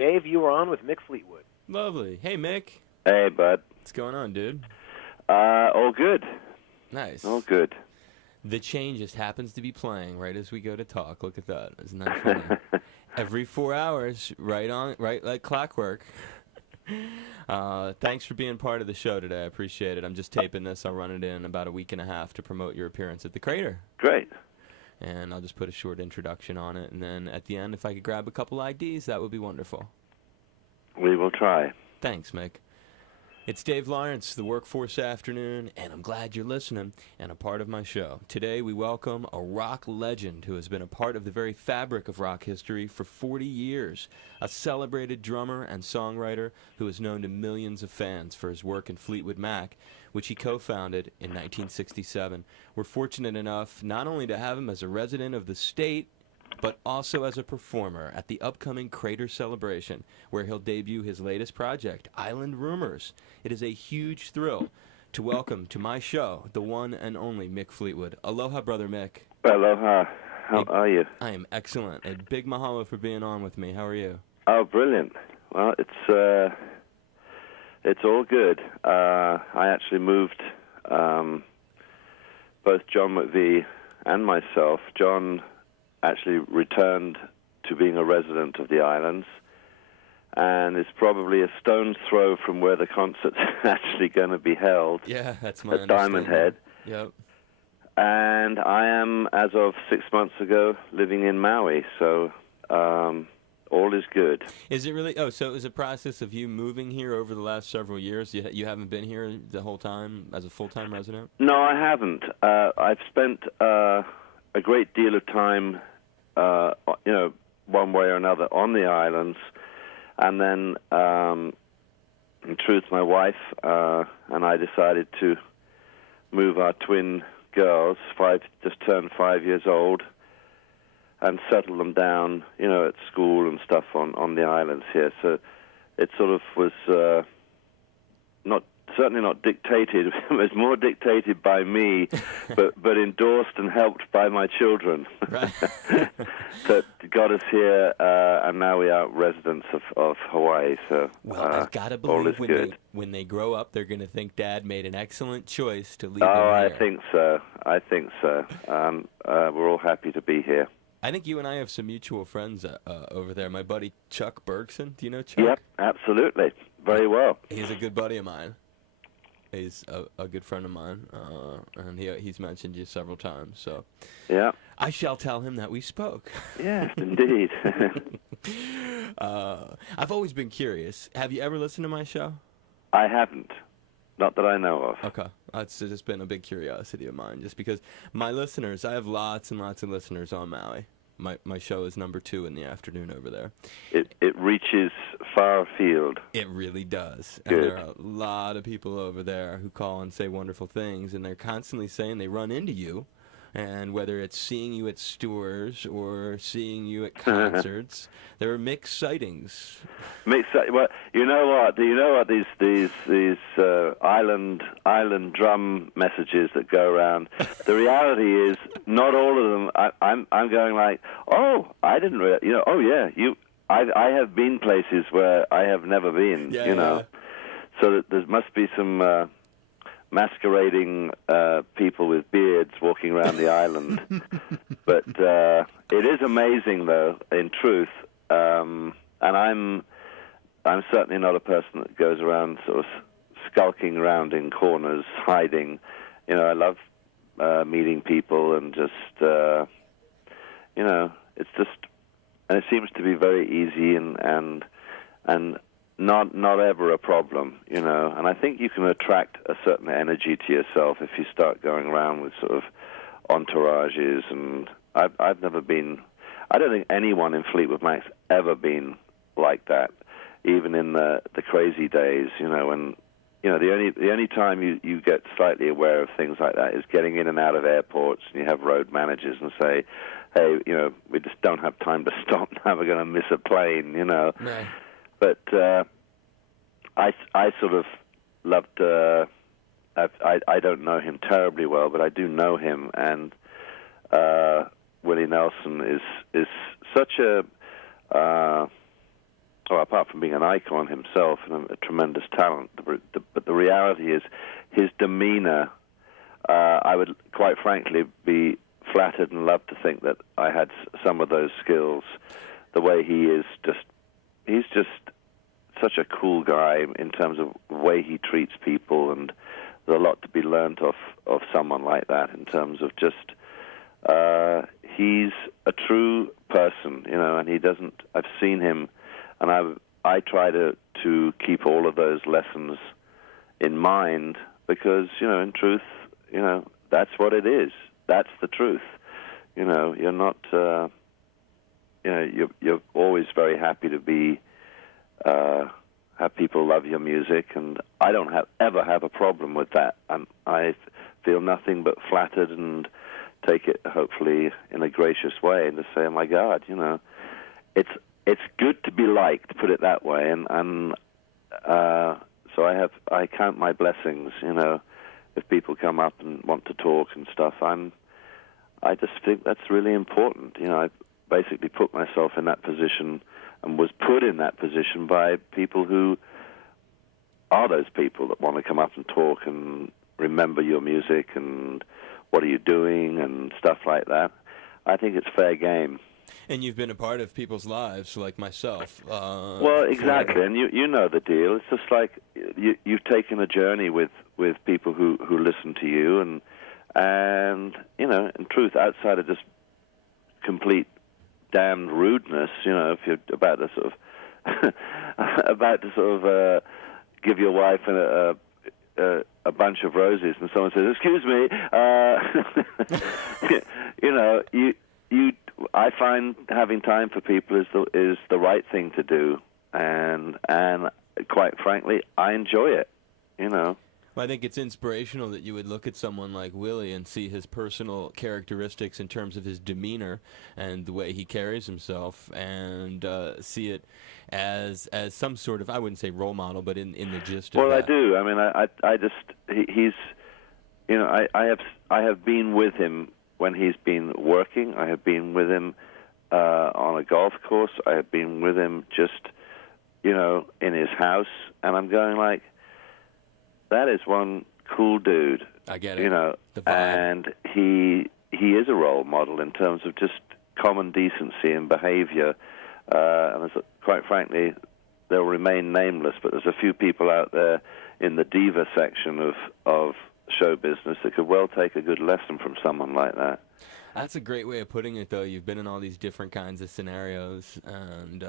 Dave, you were on with Mick Fleetwood. Lovely. Hey, Mick. Hey, bud. What's going on, dude? All good. Nice. All good. The chain just happens to be playing right as we go to talk. Look at that. Isn't that funny? Every 4 hours, right like clockwork. Thanks for being part of the show today. I appreciate it. I'm just taping this. I'll run it in about a week and a half to promote your appearance at the Crater. Great. And I'll just put a short introduction on it. And then at the end, if I could grab a couple IDs, that would be wonderful. We will try. Thanks, Mick. It's Dave Lawrence, the Workforce Afternoon, and I'm glad you're listening and a part of my show. Today we welcome a rock legend who has been a part of the very fabric of rock history for 40 years, a celebrated drummer and songwriter who is known to millions of fans for his work in Fleetwood Mac, which he co-founded in 1967. We're fortunate enough not only to have him as a resident of the state, but also as a performer at the upcoming Crater celebration, where he'll debut his latest project, Island Rumors. It is a huge thrill to welcome to my show the one and only Mick Fleetwood. Aloha, Brother Mick. Aloha. How are you? I am excellent. A big mahalo for being on with me. How are you? Oh, brilliant. Well, it's all good. I actually moved both John McVie and myself. John actually returned to being a resident of the islands, and it's probably a stone's throw from where the concert's actually going to be held. Yeah, that's my at Diamond Head. Yep. And I am, as of 6 months ago, living in Maui, so all is good. Is it really? Oh, so it was a process of you moving here over the last several years? You haven't been here the whole time as a full-time resident? No, I haven't. I've spent a great deal of time one way or another on the islands. And then, in truth, my wife and I decided to move our twin girls, just turned 5 years old, and settle them down, at school and stuff on the islands here. So it sort of was certainly not dictated. It was more dictated by me, but endorsed and helped by my children. Right. That got us here, and now we are residents of Hawaii. So well, I've got to believe when they grow up, they're going to think Dad made an excellent choice to leave them here. I think so. We're all happy to be here. I think you and I have some mutual friends over there. My buddy Chuck Bergson. Do you know Chuck? Yep, absolutely. Very well. He's a good buddy of mine. He's a good friend of mine, and he's mentioned you several times. So, yeah, I shall tell him that we spoke. Yes, indeed. I've always been curious. Have you ever listened to my show? I haven't. Not that I know of. Okay. It's just been a big curiosity of mine, just because my listeners, I have lots and lots of listeners on Maui. My show is number 2 in the afternoon over there. It reaches far afield. It really does. Good. And there are a lot of people over there who call and say wonderful things, and they're constantly saying they run into you. And whether it's seeing you at stores or seeing you at concerts, there are mixed sightings. Well, you know what? Do you know what these island drum messages that go around? The reality is, not all of them. I'm going like, oh, I didn't really, oh yeah, I have been places where I have never been. Yeah. So there must be some masquerading people with beards walking around the island. But it is amazing, though, in truth. And I'm certainly not a person that goes around sort of skulking around in corners, hiding. I love meeting people and just, it's just, and it seems to be very easy and not ever a problem, and I think you can attract a certain energy to yourself if you start going around with sort of entourages, and I've never been, I don't think anyone in Fleetwood Mac's ever been like that, even in the crazy days, when, the only time you get slightly aware of things like that is getting in and out of airports, and you have road managers and say, hey, we just don't have time to stop now, we're going to miss a plane, Right. But I sort of loved. I don't know him terribly well, but I do know him, and Willie Nelson is such a well, apart from being an icon himself and a tremendous talent, but the reality is his demeanor. I would quite frankly be flattered and love to think that I had some of those skills. The way he is, he's just such a cool guy in terms of the way he treats people, and there's a lot to be learned of someone like that in terms of just he's a true person, and he doesn't. I've seen him, and I try to keep all of those lessons in mind because in truth, that's what it is. That's the truth. You're not. You're always very happy to be. Have people love your music, and I don't ever have a problem with that. I feel nothing but flattered and take it hopefully in a gracious way, and to say, oh my God, it's good to be liked, put it that way, and so I count my blessings, if people come up and want to talk and stuff. I just think that's really important. I basically put myself in that position and was put in that position by people who are those people that want to come up and talk and remember your music and what are you doing and stuff like that. I think it's fair game. And you've been a part of people's lives, like myself. Well, exactly, and you know the deal. It's just like you've taken a journey with people who listen to you, and in truth, outside of just complete damned rudeness, if you're about to sort of give your wife a bunch of roses, and someone says, "Excuse me," I find having time for people is the right thing to do, and quite frankly, I enjoy it. Well, I think it's inspirational that you would look at someone like Willie and see his personal characteristics in terms of his demeanor and the way he carries himself, and see it as some sort of, I wouldn't say role model, but in the gist of that. Well, I do. I mean, I just he's, I have been with him when he's been working. I have been with him on a golf course. I have been with him just, in his house, and I'm going like, that is one cool dude. I get it. The vibe. And he is a role model in terms of just common decency and behavior. And quite frankly, they'll remain nameless, but there's a few people out there in the diva section of show business that could well take a good lesson from someone like that. That's a great way of putting it, though. You've been in all these different kinds of scenarios, and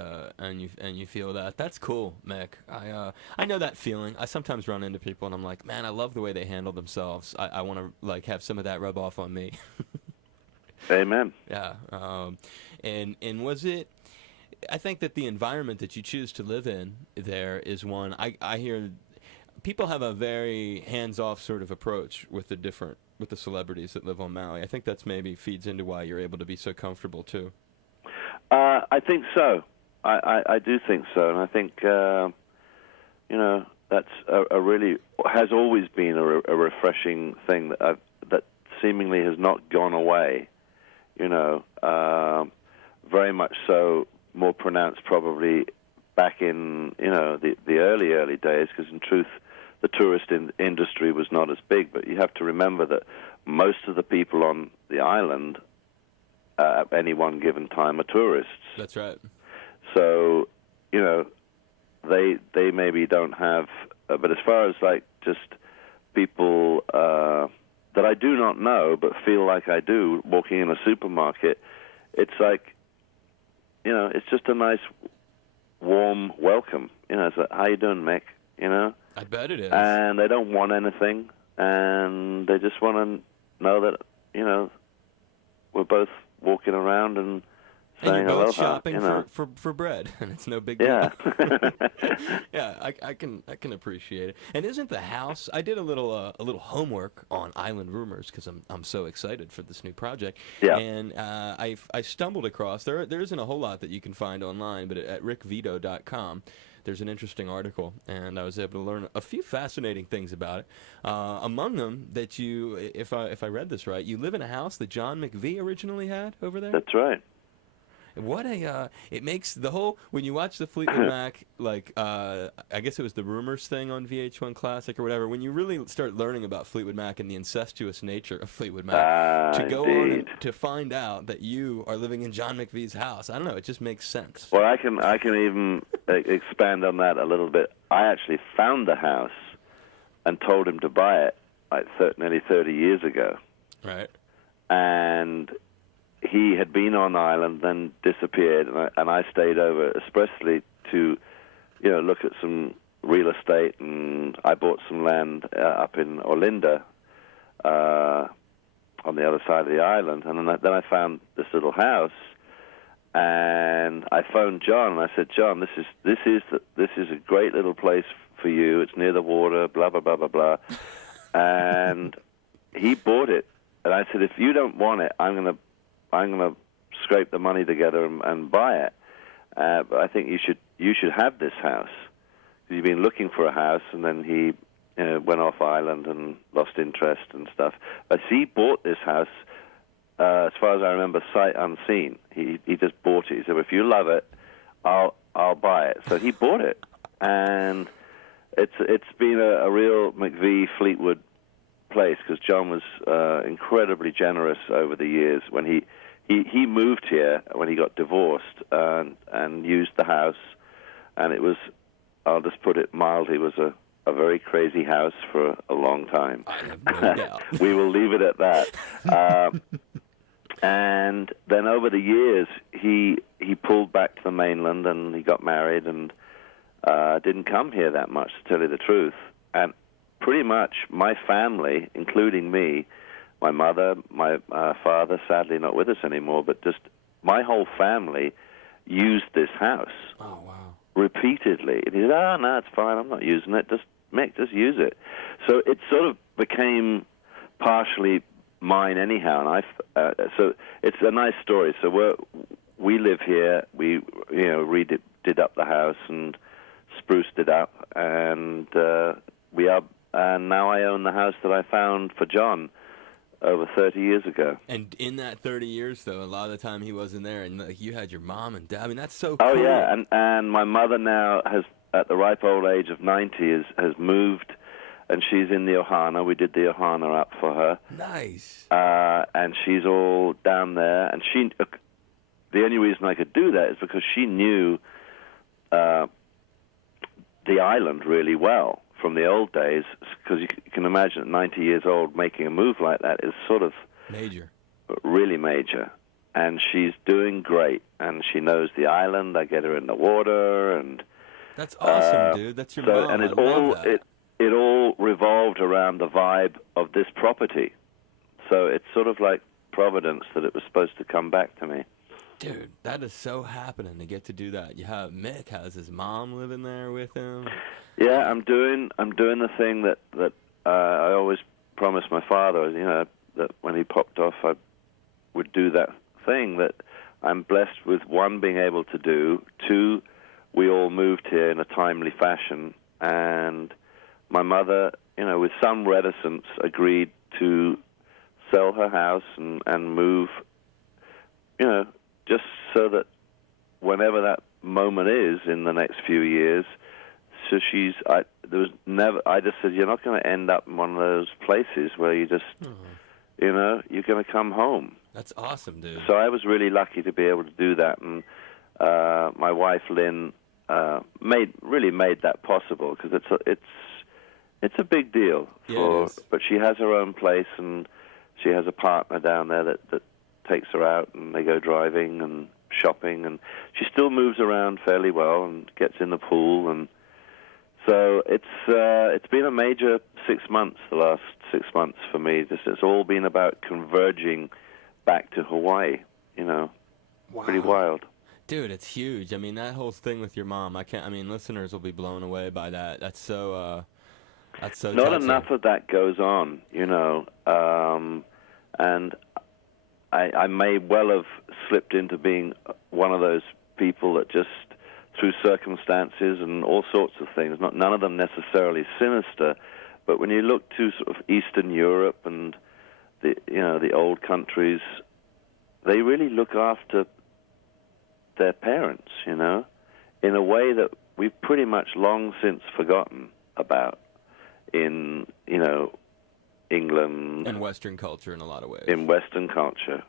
you feel that. That's cool, Mick. I know that feeling. I sometimes run into people, and I'm like, man, I love the way they handle themselves. I want to have some of that rub off on me. Amen. Yeah. And was it? I think that the environment that you choose to live in there is one. I hear people have a very hands-off sort of approach with the celebrities that live on Maui. I think that's maybe feeds into why you're able to be so comfortable too. I think so. I do think so, and I think that's a really has always been a refreshing thing that seemingly has not gone away. Very much so, more pronounced probably back in the early days, because in truth, the tourist industry was not as big, but you have to remember that most of the people on the island at any one given time are tourists. That's right. So, they maybe don't have, but as far as like just people that I do not know but feel like I do walking in a supermarket, it's like, it's just a nice, warm welcome. It's like, how you doing, Mick? I bet it is. And they don't want anything, and they just want to know that, we're both walking around and saying and you're both aloha, shopping for bread, and it's no big deal. Yeah. Yeah, I can appreciate it. And isn't the house? I did a little homework on Island Rumors because I'm so excited for this new project. Yeah. And I stumbled across there isn't a whole lot that you can find online, but at rickvito.com. There's an interesting article, and I was able to learn a few fascinating things about it. Among them, that you, if I read this right, you live in a house that John McVie originally had over there? That's right. What a it makes the whole when you watch the Fleetwood Mac, like I guess it was the Rumors thing on VH1 Classic or whatever. When you really start learning about Fleetwood Mac and the incestuous nature of Fleetwood Mac, to go on and to find out that you are living in John McVie's house, I don't know, it just makes sense. Well, I can even expand on that a little bit. I actually found the house and told him to buy it like nearly 30 years ago. Right. And he had been on Ireland, then disappeared, and I stayed over expressly to, look at some real estate, and I bought some land up in Olinda, on the other side of the island, and then I found this little house, and I phoned John, and I said, John, this is a great little place for you. It's near the water, blah blah blah blah blah, and he bought it, and I said, if you don't want it, I'm gonna scrape the money together and buy it. But I think you should have this house. Because you've been looking for a house, and then he went off island and lost interest and stuff. But he bought this house, as far as I remember, sight unseen. He just bought it. He said, if you love it, I'll buy it. So he bought it, and it's been a real McVie Fleetwood place, because John was incredibly generous over the years. When he moved here when he got divorced, and used the house, and it was, I'll just put it mildly, was a very crazy house for a long time. I have no doubt. We will leave it at that. And then over the years, he pulled back to the mainland, and he got married, and didn't come here that much, to tell you the truth. And pretty much my family, including me, my mother, my father, sadly not with us anymore, but just my whole family used this house. Oh, wow. Repeatedly. And he said, no, it's fine, I'm not using it. Mick, just use it. So it sort of became partially mine anyhow. And so it's a nice story. So we live here. We did up the house and spruced it up, and and now I own the house that I found for John over 30 years ago. And in that 30 years, though, a lot of the time he wasn't there, and you had your mom and dad. I mean, that's so cool. Oh, yeah, and my mother now has, at the ripe old age of 90, has moved, and she's in the Ohana. We did the Ohana up for her. Nice. And she's all down there, and the only reason I could do that is because she knew the island really well from the old days, because you can imagine at 90 years old making a move like that is sort of major, really major. And she's doing great, and she knows the island. I get her in the water, and that's awesome, dude. That's your mom. And it all revolved around the vibe of this property. So it's sort of like Providence that it was supposed to come back to me. Dude, that is so happening to get to do that. You have Mick has his mom living there with him. Yeah, I'm doing the thing that I always promised my father, that when he popped off, I would do that thing that I'm blessed with, one, being able to do, two, we all moved here in a timely fashion, and my mother, with some reticence, agreed to sell her house and move, just so that whenever that moment is in the next few years, so I just said, you're not going to end up in one of those places where you just, you're going to come home. That's awesome, dude. So I was really lucky to be able to do that, and my wife Lynn made that possible, because it's a big deal. But she has her own place, and she has a partner down there that takes her out, and they go driving and shopping, and she still moves around fairly well and gets in the pool, and so it's been a major 6 months, the last 6 months for me. It's all been about converging back to Hawaii, Wow. Pretty wild. Dude, it's huge. I mean, that whole thing with your mom, listeners will be blown away by that. That's so Not touching. enough of that goes on, and I may well have slipped into being one of those people that just, through circumstances and all sorts of things, none of them necessarily sinister, but when you look to sort of Eastern Europe and the old countries, they really look after their parents, you know, in a way that we've pretty much long since forgotten about in, you know, England. And Western culture in a lot of ways. In Western culture.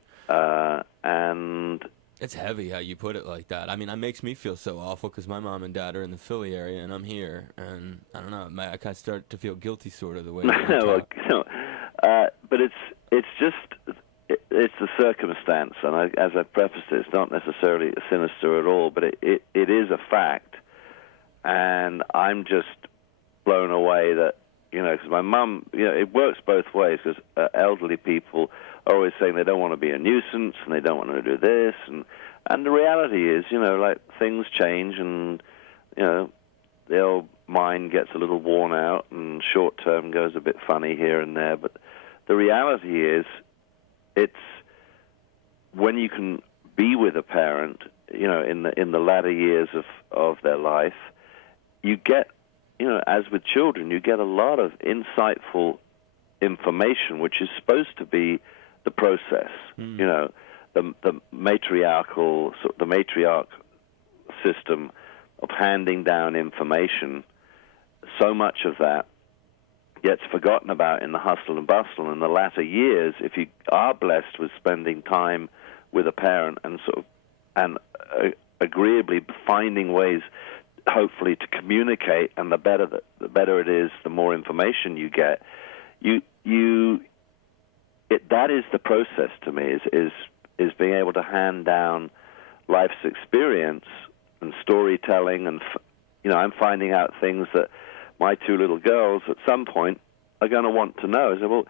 And it's heavy how you put it like that. I mean, it makes me feel so awful because my mom and dad are in the Philly area, and I'm here, and I don't know. I kind of start to feel guilty, sort of, the way. But it's just it's the circumstance, and as I prefaced it, it's not necessarily sinister at all, but it is a fact, and I'm just blown away that, you know, because my mum, you know, it works both ways, because elderly people are always saying they don't want to be a nuisance and they don't want to do this, and the reality is, you know, like, things change, and, you know, the old mind gets a little worn out and short-term goes a bit funny here and there, but the reality is it's when you can be with a parent, you know, in the latter years of their life, you get, you know, as with children, you get a lot of insightful information, which is supposed to be the process. You know, the matriarch system of handing down information. So much of that gets forgotten about in the hustle and bustle. In the latter years, if you are blessed with spending time with a parent and agreeably finding ways, hopefully, to communicate, and the better it is, the more information you get. That is the process to me. Is being able to hand down life's experience and storytelling, and you know, I'm finding out things that my two little girls at some point are going to want to know. I say, well,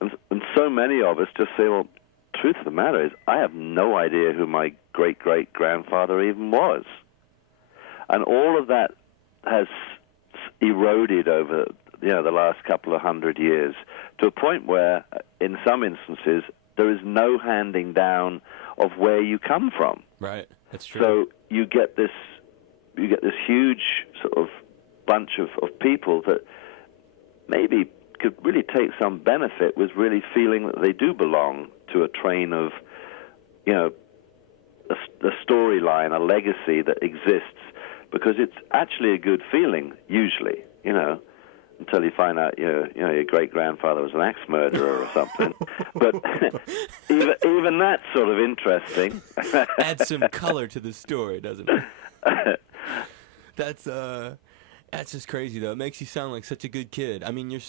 and so many of us just say, well, truth of the matter is, I have no idea who my great-great-grandfather even was. And all of that has eroded over, you know, the last couple of 100 years to a point where, in some instances, there is no handing down of where you come from. Right, that's true. So you get this huge sort of bunch of people that maybe could really take some benefit with really feeling that they do belong to a train of, you know, a storyline, a legacy that exists, because it's actually a good feeling, usually, you know, until you find out your great-grandfather was an axe murderer or something. But even that's sort of interesting. Adds some color to the story, doesn't it? That's just crazy, though. It makes you sound like such a good kid. I mean, you're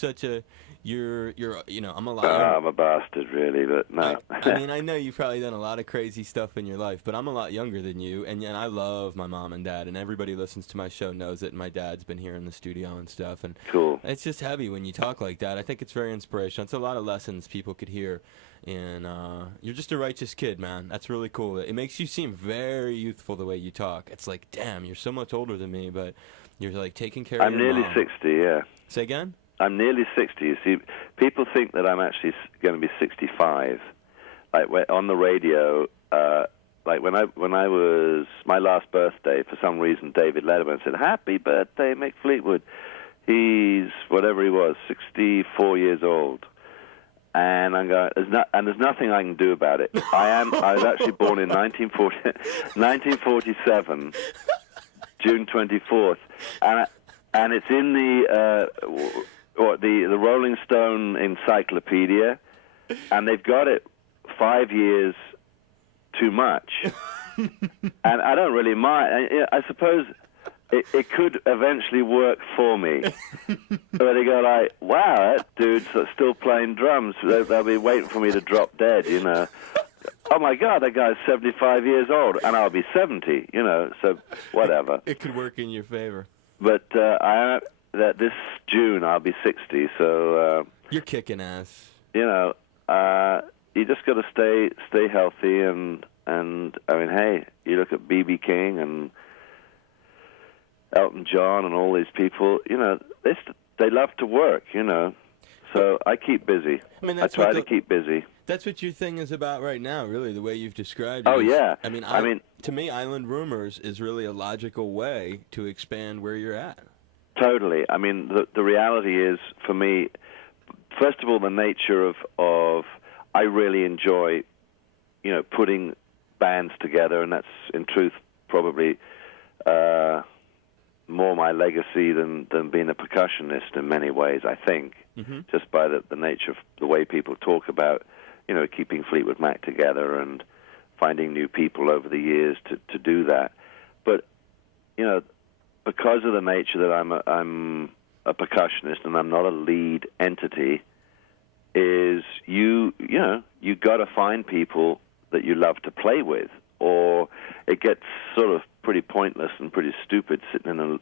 you know, I'm a lot. I'm a bastard, really, but no. I mean, I know you've probably done a lot of crazy stuff in your life, but I'm a lot younger than you, and I love my mom and dad, and everybody who listens to my show knows it, and my dad's been here in the studio and stuff, and cool. It's just heavy when you talk like that. I think it's very inspirational. It's a lot of lessons people could hear, and you're just a righteous kid, man. That's really cool. It makes you seem very youthful the way you talk. It's like, damn, you're so much older than me, but you're like taking care of your I'm nearly mom. 60, yeah. Say again? I'm nearly 60. You see, people think that I'm actually going to be 65. Like on the radio, like when I was my last birthday, for some reason David Letterman said, "Happy birthday, Mick Fleetwood." He's whatever he was, 64 years old. And I'm going, there's nothing I can do about it. I was actually born in 1947, June 24th, and it's in the Rolling Stone Encyclopedia, and they've got it 5 years too much. And I don't really mind. I suppose it could eventually work for me. But they go like, wow, that dude's still playing drums. They'll be waiting for me to drop dead, you know. Oh, my God, that guy's 75 years old, and I'll be 70, you know, so whatever. It could work in your favor. But that this June I'll be 60, so... You're kicking ass. You know, you just got to stay healthy, and I mean, hey, you look at B.B. King and Elton John and all these people, you know, they love to work, you know. So I keep busy. I mean, I try to keep busy. That's what your thing is about right now, really, the way you've described it. Oh, yeah. I mean, to me, Island Rumors is really a logical way to expand where you're at. Totally. I mean, the reality is, for me, first of all, the nature of I really enjoy, you know, putting bands together, and that's, in truth, probably more my legacy than being a percussionist in many ways, I think, just by the nature of the way people talk about, keeping Fleetwood Mac together and finding new people over the years to do that. But, because of the nature that I'm a percussionist and I'm not a lead entity, is you got to find people that you love to play with, or it gets sort of pretty pointless and pretty stupid sitting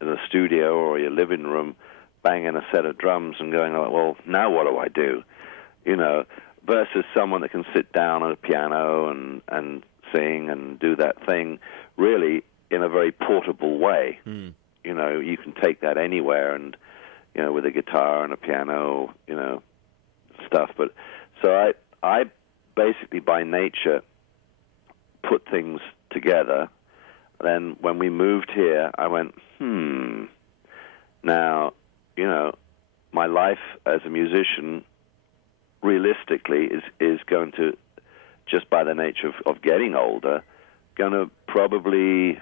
in a studio or your living room banging a set of drums and going, oh, well, now what do I do? Versus someone that can sit down at a piano and sing and do that thing really in a very portable way. You can take that anywhere and, with a guitar and a piano, stuff. But so I basically by nature put things together. Then when we moved here, I went, now, my life as a musician realistically is going to, just by the nature of getting older, going to probably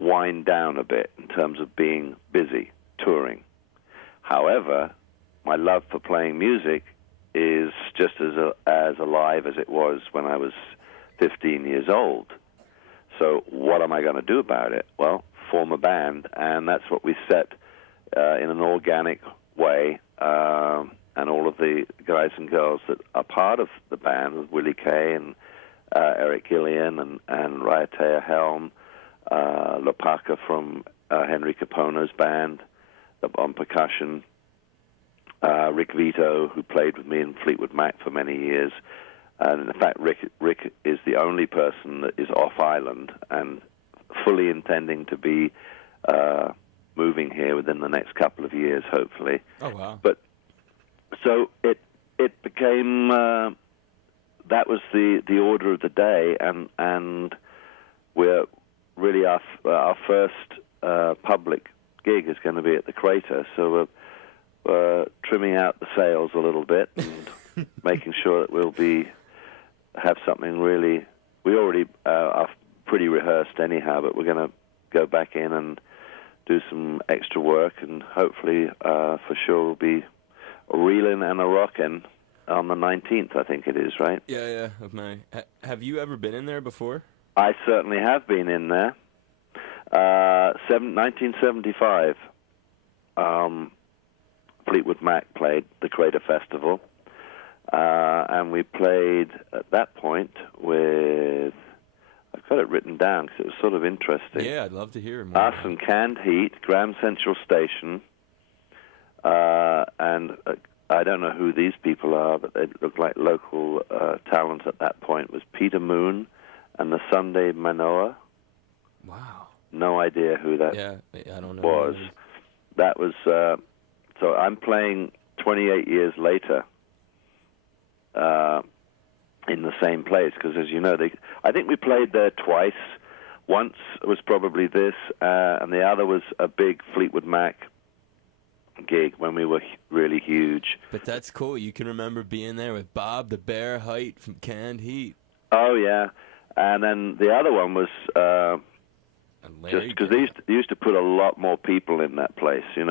wind down a bit in terms of being busy, touring. However, my love for playing music is just as alive as it was when I was 15 years old. So what am I going to do about it? Well, form a band, and that's what we set in an organic way. And all of the guys and girls that are part of the band, Willie Kay and Eric Gillian and Raiatea Helm, Lopaka from Henry Capona's band on percussion, Rick Vito, who played with me in Fleetwood Mac for many years. And in fact, Rick is the only person that is off island and fully intending to be moving here within the next couple of years, hopefully. Oh, wow. But so it became that was the order of the day, and we're really our first public gig is going to be at the Crater. So we're trimming out the sails a little bit and making sure that we'll have something really. We already are pretty rehearsed anyhow, but we're going to go back in and do some extra work, and hopefully for sure we'll be a reelin' and a rockin' on the 19th, I think it is, right? Yeah, of May. Have you ever been in there before? I certainly have been in there. 1975, Fleetwood Mac played the Crater Festival, and we played at that point with, I've got it written down because it was sort of interesting. Yeah, I'd love to hear more. Us and Canned Heat, Grand Central Station, and I don't know who these people are, but they look like local talent at that point. It was Peter Moon and the Sunday Manoa. Wow. No idea who that I don't know was. That was, so I'm playing 28 years later in the same place, because as you know, I think we played there twice. Once was probably this, and the other was a big Fleetwood Mac gig when we were really huge. But that's cool. You can remember being there with Bob the Bear Height from Canned Heat. Oh, yeah. And then the other one was just because they used to put a lot more people in that place, and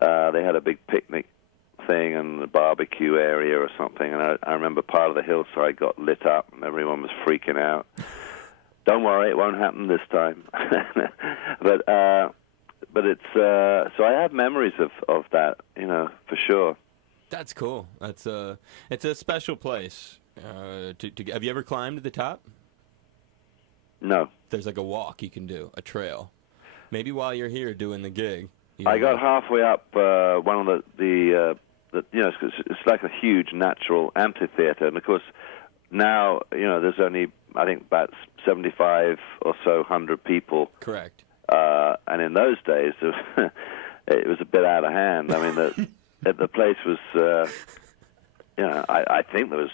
they had a big picnic thing and the barbecue area or something, and I remember part of the hillside got lit up and everyone was freaking out. Don't worry, it won't happen this time. But it's so I have memories of that, for sure. That's cool. It's a special place. Have you ever climbed to the top? No. There's like a walk you can do, a trail. Maybe while you're here doing the gig. I got halfway up one of the it's like a huge natural amphitheater, and of course now there's only I think about 75 or so 100 people. Correct. And in those days, it was a bit out of hand. I mean, the place was, I think there was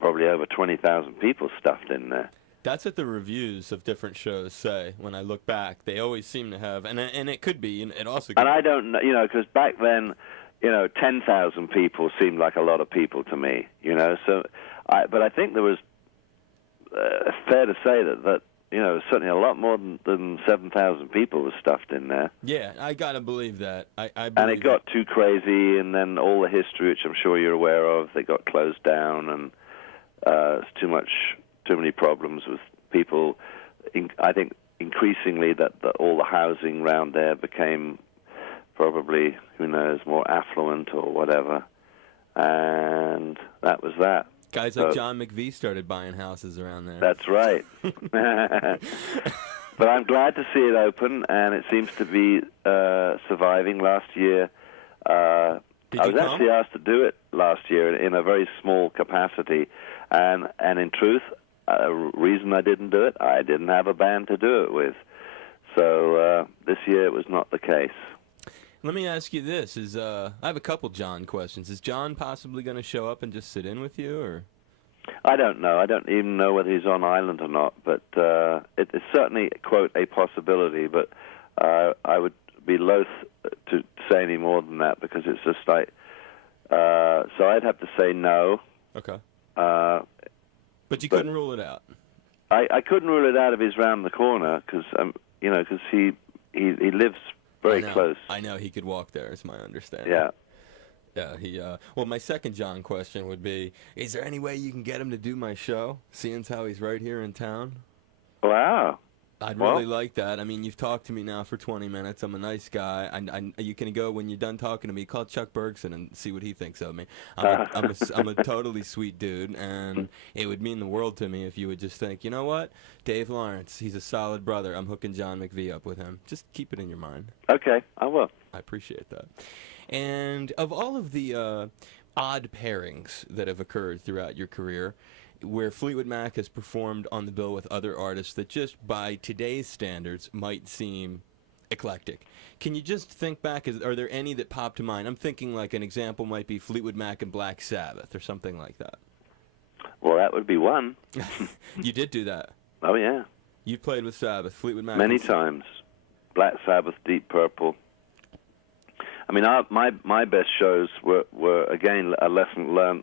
probably over 20,000 people stuffed in there. That's what the reviews of different shows say. When I look back, they always seem to have, and it could be, it also could and I don't know, because back then, 10,000 people seemed like a lot of people to me, so, but I think there was, fair to say that certainly a lot more than 7,000 people was stuffed in there. Yeah, I gotta believe that. I believe And it got too crazy, and then all the history, which I'm sure you're aware of, they got closed down, and it's too many problems with people. I think increasingly that all the housing around there became probably, who knows, more affluent or whatever, and that was that. Guys like John McVie started buying houses around there. That's right. But I'm glad to see it open, and it seems to be surviving. Last year, I was actually asked to do it last year in a very small capacity, and in truth, reason I didn't do it, I didn't have a band to do it with. So this year it was not the case. Let me ask you this: I have a couple John questions. Is John possibly going to show up and just sit in with you, or? I don't know. I don't even know whether he's on island or not. But it's certainly, quote, a possibility. But I would be loath to say any more than that, because it's just like. So I'd have to say no. Okay. But you couldn't rule it out. I couldn't rule it out if he's round the corner, because because he lives very close. I know he could walk there, is my understanding. Yeah. Yeah, well, my second John question would be, is there any way you can get him to do my show, seeing as how he's right here in town? Wow. I'd really like that. I mean, you've talked to me now for 20 minutes. I'm a nice guy. You can go, when you're done talking to me, call Chuck Bergson and see what he thinks of me. I'm a totally sweet dude, and it would mean the world to me if you would just think, you know what, Dave Lawrence, he's a solid brother. I'm hooking John McVie up with him. Just keep it in your mind. Okay, I will. I appreciate that. And of all of the odd pairings that have occurred throughout your career, where Fleetwood Mac has performed on the bill with other artists that just by today's standards might seem eclectic, can you just think back, are there any that pop to mind? I'm thinking like an example might be Fleetwood Mac and Black Sabbath or something like that. Well, that would be one. You did do that? Oh, yeah. You played with Sabbath, Fleetwood Mac. Many times. Black Sabbath, Deep Purple. I mean, my best shows were again a lesson learned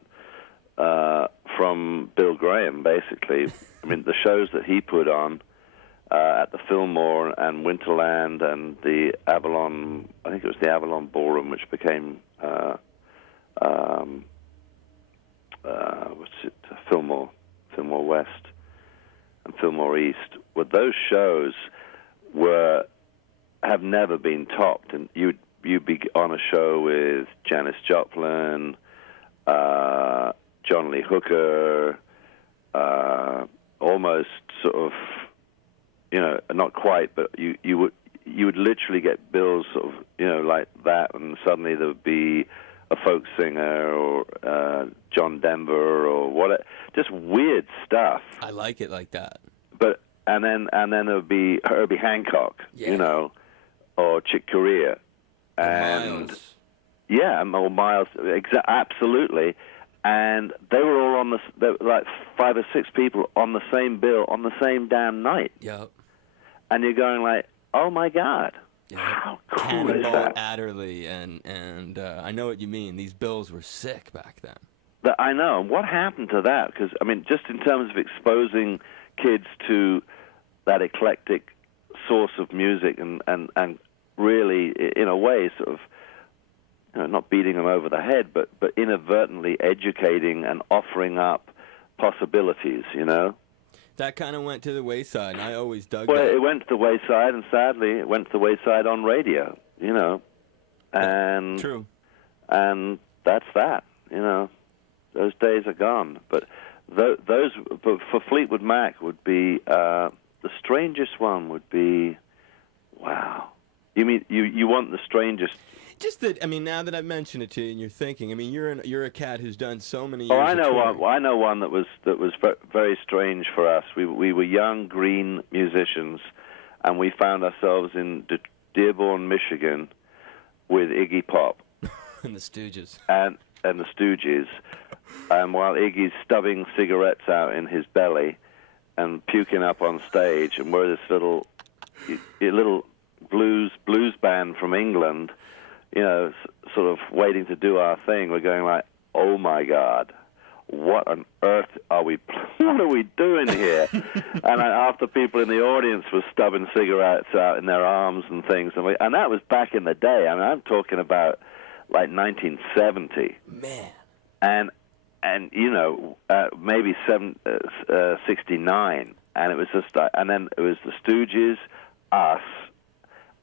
from Bill Graham, basically. I mean, the shows that he put on at the Fillmore and Winterland and the Avalon, I think it was the Avalon Ballroom, which became Fillmore West and Fillmore East. Well, those shows have never been topped, and you'd be on a show with Janis Joplin, John Lee Hooker, almost sort of, not quite, but you would literally get bills sort of, like that, and suddenly there would be a folk singer or John Denver or what, just weird stuff. I like it like that. But and then there would be Herbie Hancock, or Chick Corea. And Miles. Yeah, or Miles, absolutely. And they were all like 5 or 6 people on the same bill on the same damn night. Yep. And you're going like, oh my God, yep. How cool Cannonball is that? Adderley, and I know what you mean. These bills were sick back then. I know. And what happened to that? Because, I mean, just in terms of exposing kids to that eclectic source of music and really, in a way, sort of, not beating them over the head, but inadvertently educating and offering up possibilities, That kind of went to the wayside, and I always dug Well, that. it went to the wayside, and sadly, it went to the wayside on radio, and True. And that's that, Those days are gone. But but for Fleetwood Mac would be the strangest one would be, wow. You mean you want the strangest? Just that, I mean, now that I've mentioned it to you, and you're thinking, I mean, you're a cat who's done so many years. Oh, I know of one. touring. I know one that was very strange for us. We were young green musicians, and we found ourselves in Dearborn, Michigan, with Iggy Pop and the Stooges. And the Stooges, and while Iggy's stubbing cigarettes out in his belly and puking up on stage, and we're this little blues band from England, sort of waiting to do our thing. We're going like, oh my God, what on earth are we doing here? And half the people in the audience were stubbing cigarettes out in their arms and things. And that was back in the day. I mean, I'm talking about like 1970. Man. And you know, maybe 69. And it was just, and then it was the Stooges, us,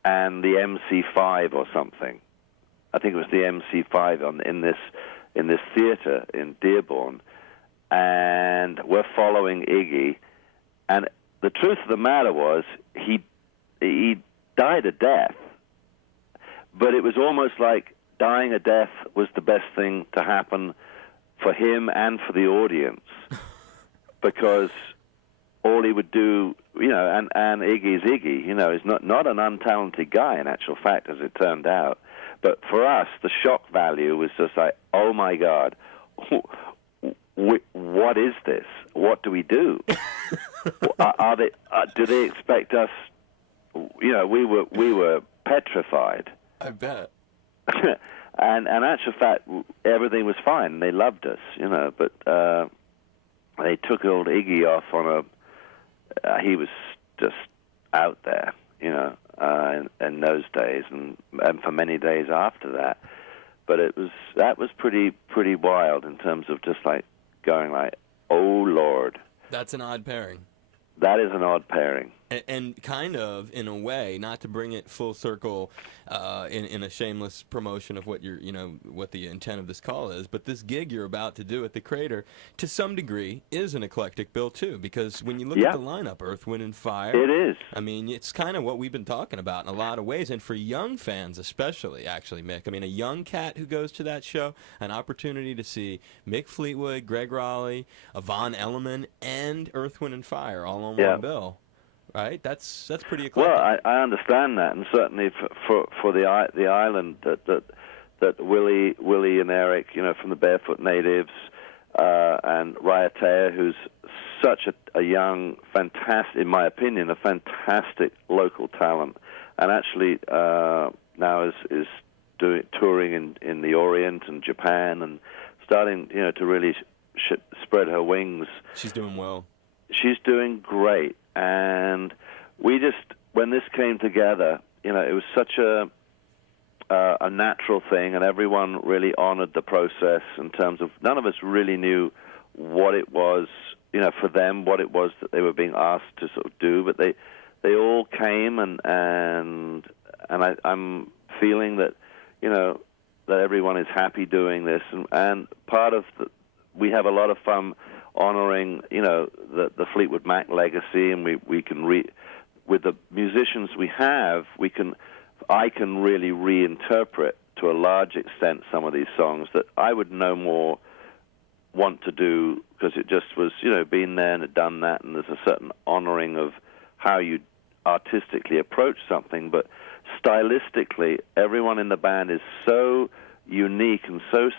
and the MC5 or something. I think it was the MC5 in this theater in Dearborn, and we're following Iggy. And the truth of the matter was, he died a death, but it was almost like dying a death was the best thing to happen for him and for the audience, because all he would do, you know, and Iggy's Iggy, you know, is not an untalented guy in actual fact, as it turned out. But for us, the shock value was just like, oh my God, what is this? What do we do? Do they expect us? You know, we were petrified. I bet. And actual fact, everything was fine. They loved us, you know. But they took old Iggy off on he was just out there, you know, in those days, and for many days after that. But that was pretty wild in terms of just like going like, oh Lord. That's an odd pairing. That is an odd pairing. And kind of, in a way, not to bring it full circle in a shameless promotion of what what the intent of this call is, but this gig you're about to do at the Crater, to some degree, is an eclectic bill too, because when you look at the lineup, Earth, Wind, and Fire, it is. I mean, it's kind of what we've been talking about in a lot of ways, and for young fans especially, actually, Mick. I mean, a young cat who goes to that show, an opportunity to see Mick Fleetwood, Greg Raleigh, Yvonne Elliman, and Earth, Wind, and Fire all on one bill. Right, that's pretty eclectic. Well, I understand that, and certainly for the island that Willie and Eric, you know, from the Barefoot Natives, and Raiatea, who's such a young, fantastic, in my opinion, a fantastic local talent, and actually now is touring in the Orient and Japan, and starting, you know, to really spread her wings. She's doing well. She's doing great. And we just, when this came together, you know, it was such a natural thing, and everyone really honored the process in terms of none of us really knew what it was, you know, for them, what it was that they were being asked to sort of do, but they all came, and I'm feeling that, you know, that everyone is happy doing this, and part of we have a lot of fun honoring, you know, the Fleetwood Mac legacy, and we can with the musicians we have, I can really reinterpret to a large extent some of these songs that I would no more want to do, because it just was, you know, been there and done that, and there's a certain honoring of how you artistically approach something, but stylistically, everyone in the band is so unique and so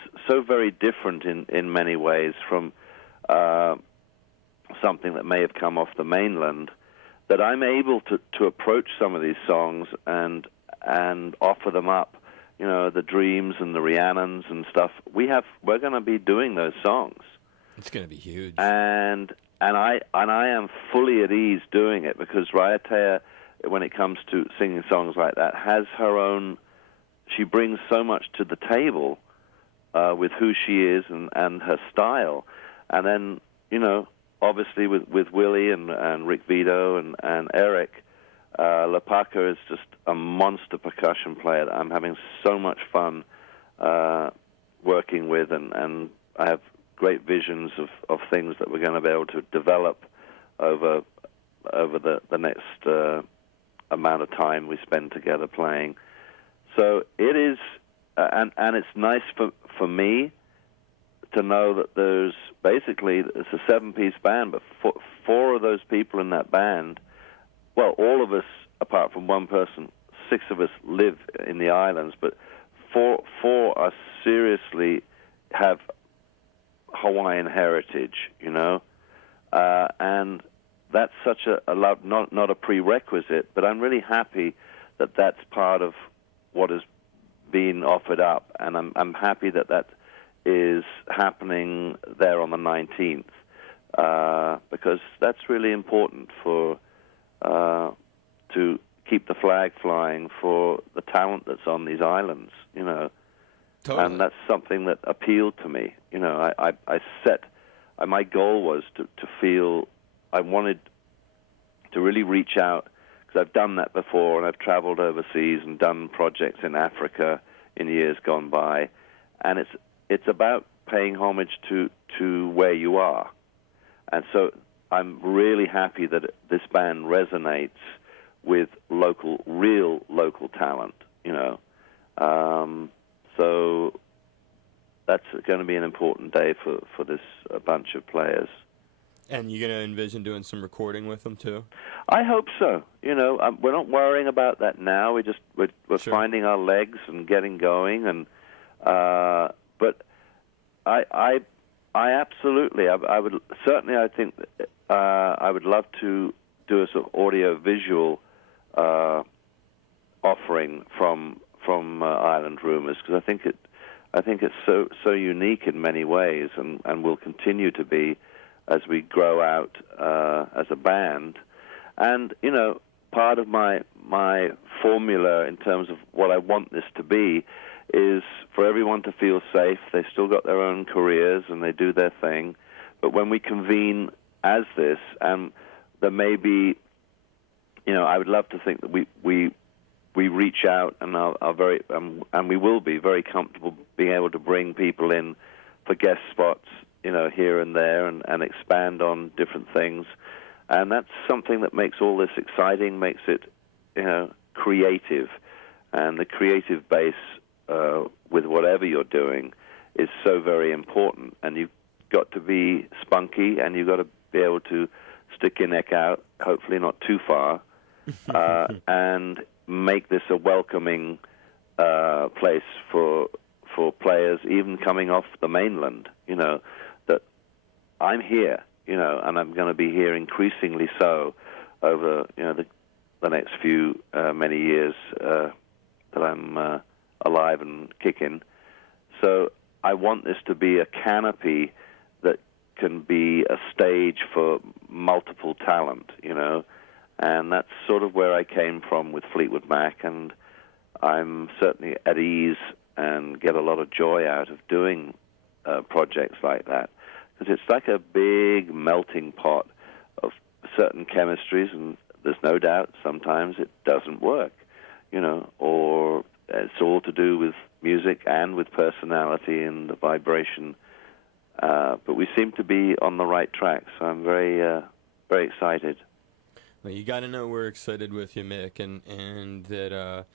very different in many ways from something that may have come off the mainland, that I'm able to approach some of these songs and offer them up, you know, the Dreams and the Rhiannons and stuff. We're going to be doing those songs. It's going to be huge. And I am fully at ease doing it, because Raiatea, when it comes to singing songs like that, has her own. She brings so much to the table with who she is and her style. And then, you know, obviously with Willie and Rick Vito and Eric, Lapaka is just a monster percussion player that I'm having so much fun working with, and I have great visions of things that we're going to be able to develop over the next amount of time we spend together playing. So it is, and it's nice for me to know that there's basically, it's a 7-piece band, but four of those people in that band, well, all of us, apart from one person, 6 of us live in the islands, but four are seriously have Hawaiian heritage, you know, and that's such a love, not a prerequisite, but I'm really happy that that's part of what is being offered up, and I'm happy that is happening there on the 19th, because that's really important for to keep the flag flying for the talent that's on these islands, you know. Totally. And that's something that appealed to me. You know, my goal was to feel, I wanted to really reach out, because I've done that before, and I've traveled overseas and done projects in Africa in years gone by, and it's about paying homage to where you are. And so I'm really happy that this band resonates with real local talent, you know. So that's going to be an important day for this bunch of players. And you're going to envision doing some recording with them, too? I hope so. You know, we're not worrying about that now. We're Sure. finding our legs and getting going. And but I absolutely, I would certainly, I think I would love to do a sort of audio-visual offering from Island Rumors, because I think it's so unique in many ways, and will continue to be as we grow out as a band. And you know, part of my formula in terms of what I want this to be is for everyone to feel safe. They've still got their own careers and they do their thing, but when we convene as this, and there may be, you know, I would love to think that we reach out and are very and we will be very comfortable being able to bring people in for guest spots, you know, here and there, and expand on different things. And that's something that makes all this exciting, makes it, you know, creative. And the creative base with whatever you're doing is so very important. And you've got to be spunky, and you've got to be able to stick your neck out, hopefully not too far, and make this a welcoming place for players, even coming off the mainland, you know, that I'm here, you know, and I'm going to be here increasingly so over, you know, the next few many years that I'm alive and kicking. So I want this to be a canopy that can be a stage for multiple talent, you know, and that's sort of where I came from with Fleetwood Mac, and I'm certainly at ease and get a lot of joy out of doing projects like that, because it's like a big melting pot of certain chemistries, and there's no doubt sometimes it doesn't work, you know, or it's all to do with music and with personality and the vibration. But we seem to be on the right track, so I'm very, very excited. Well, you got to know we're excited with you, Mick, and that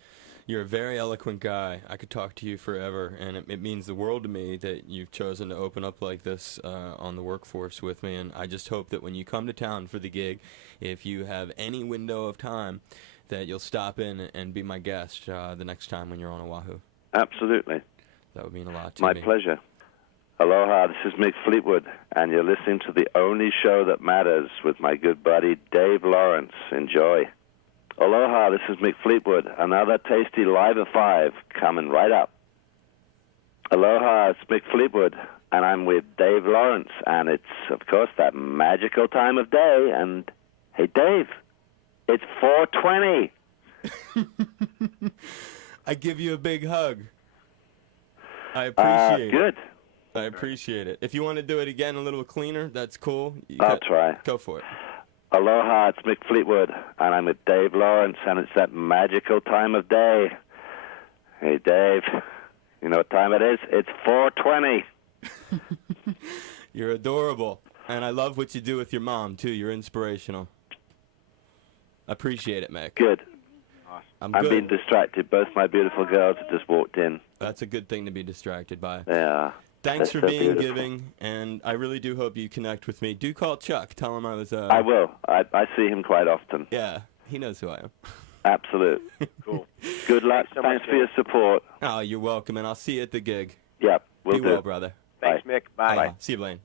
you're a very eloquent guy. I could talk to you forever, and it means the world to me that you've chosen to open up like this on the Workforce with me. And I just hope that when you come to town for the gig, if you have any window of time, that you'll stop in and be my guest the next time when you're on Oahu. Absolutely. That would mean a lot to me. My me. pleasure. Aloha, this is Mick Fleetwood, and you're listening to the only show that matters with my good buddy Dave Lawrence. Enjoy. Aloha, this is Mick Fleetwood. Another tasty Live at 5 coming right up. Aloha, it's Mick Fleetwood, and I'm with Dave Lawrence, and it's, of course, that magical time of day. And, hey, Dave, it's 4:20. I give you a big hug. I appreciate it. Good. I appreciate it. If you want to do it again a little cleaner, that's cool. I'll try. Go for it. Aloha, it's Mick Fleetwood, and I'm with Dave Lawrence, and it's that magical time of day. Hey, Dave, you know what time it is? It's 4:20. You're adorable, and I love what you do with your mom, too. You're inspirational. I appreciate it, Mick. Good. I'm good. being distracted. Both my beautiful girls have just walked in. That's a good thing to be distracted by. Yeah. Thanks for being beautiful. Giving, and I really do hope you connect with me. Do call Chuck. Tell him I was... I will. I see him quite often. Yeah, he knows who I am. Absolute. Cool. Good luck. Thanks for your support. Oh, you're welcome, and I'll see you at the gig. Yep, we'll Be do. well, brother. Thanks, Mick. Bye. Bye. See you, Blaine.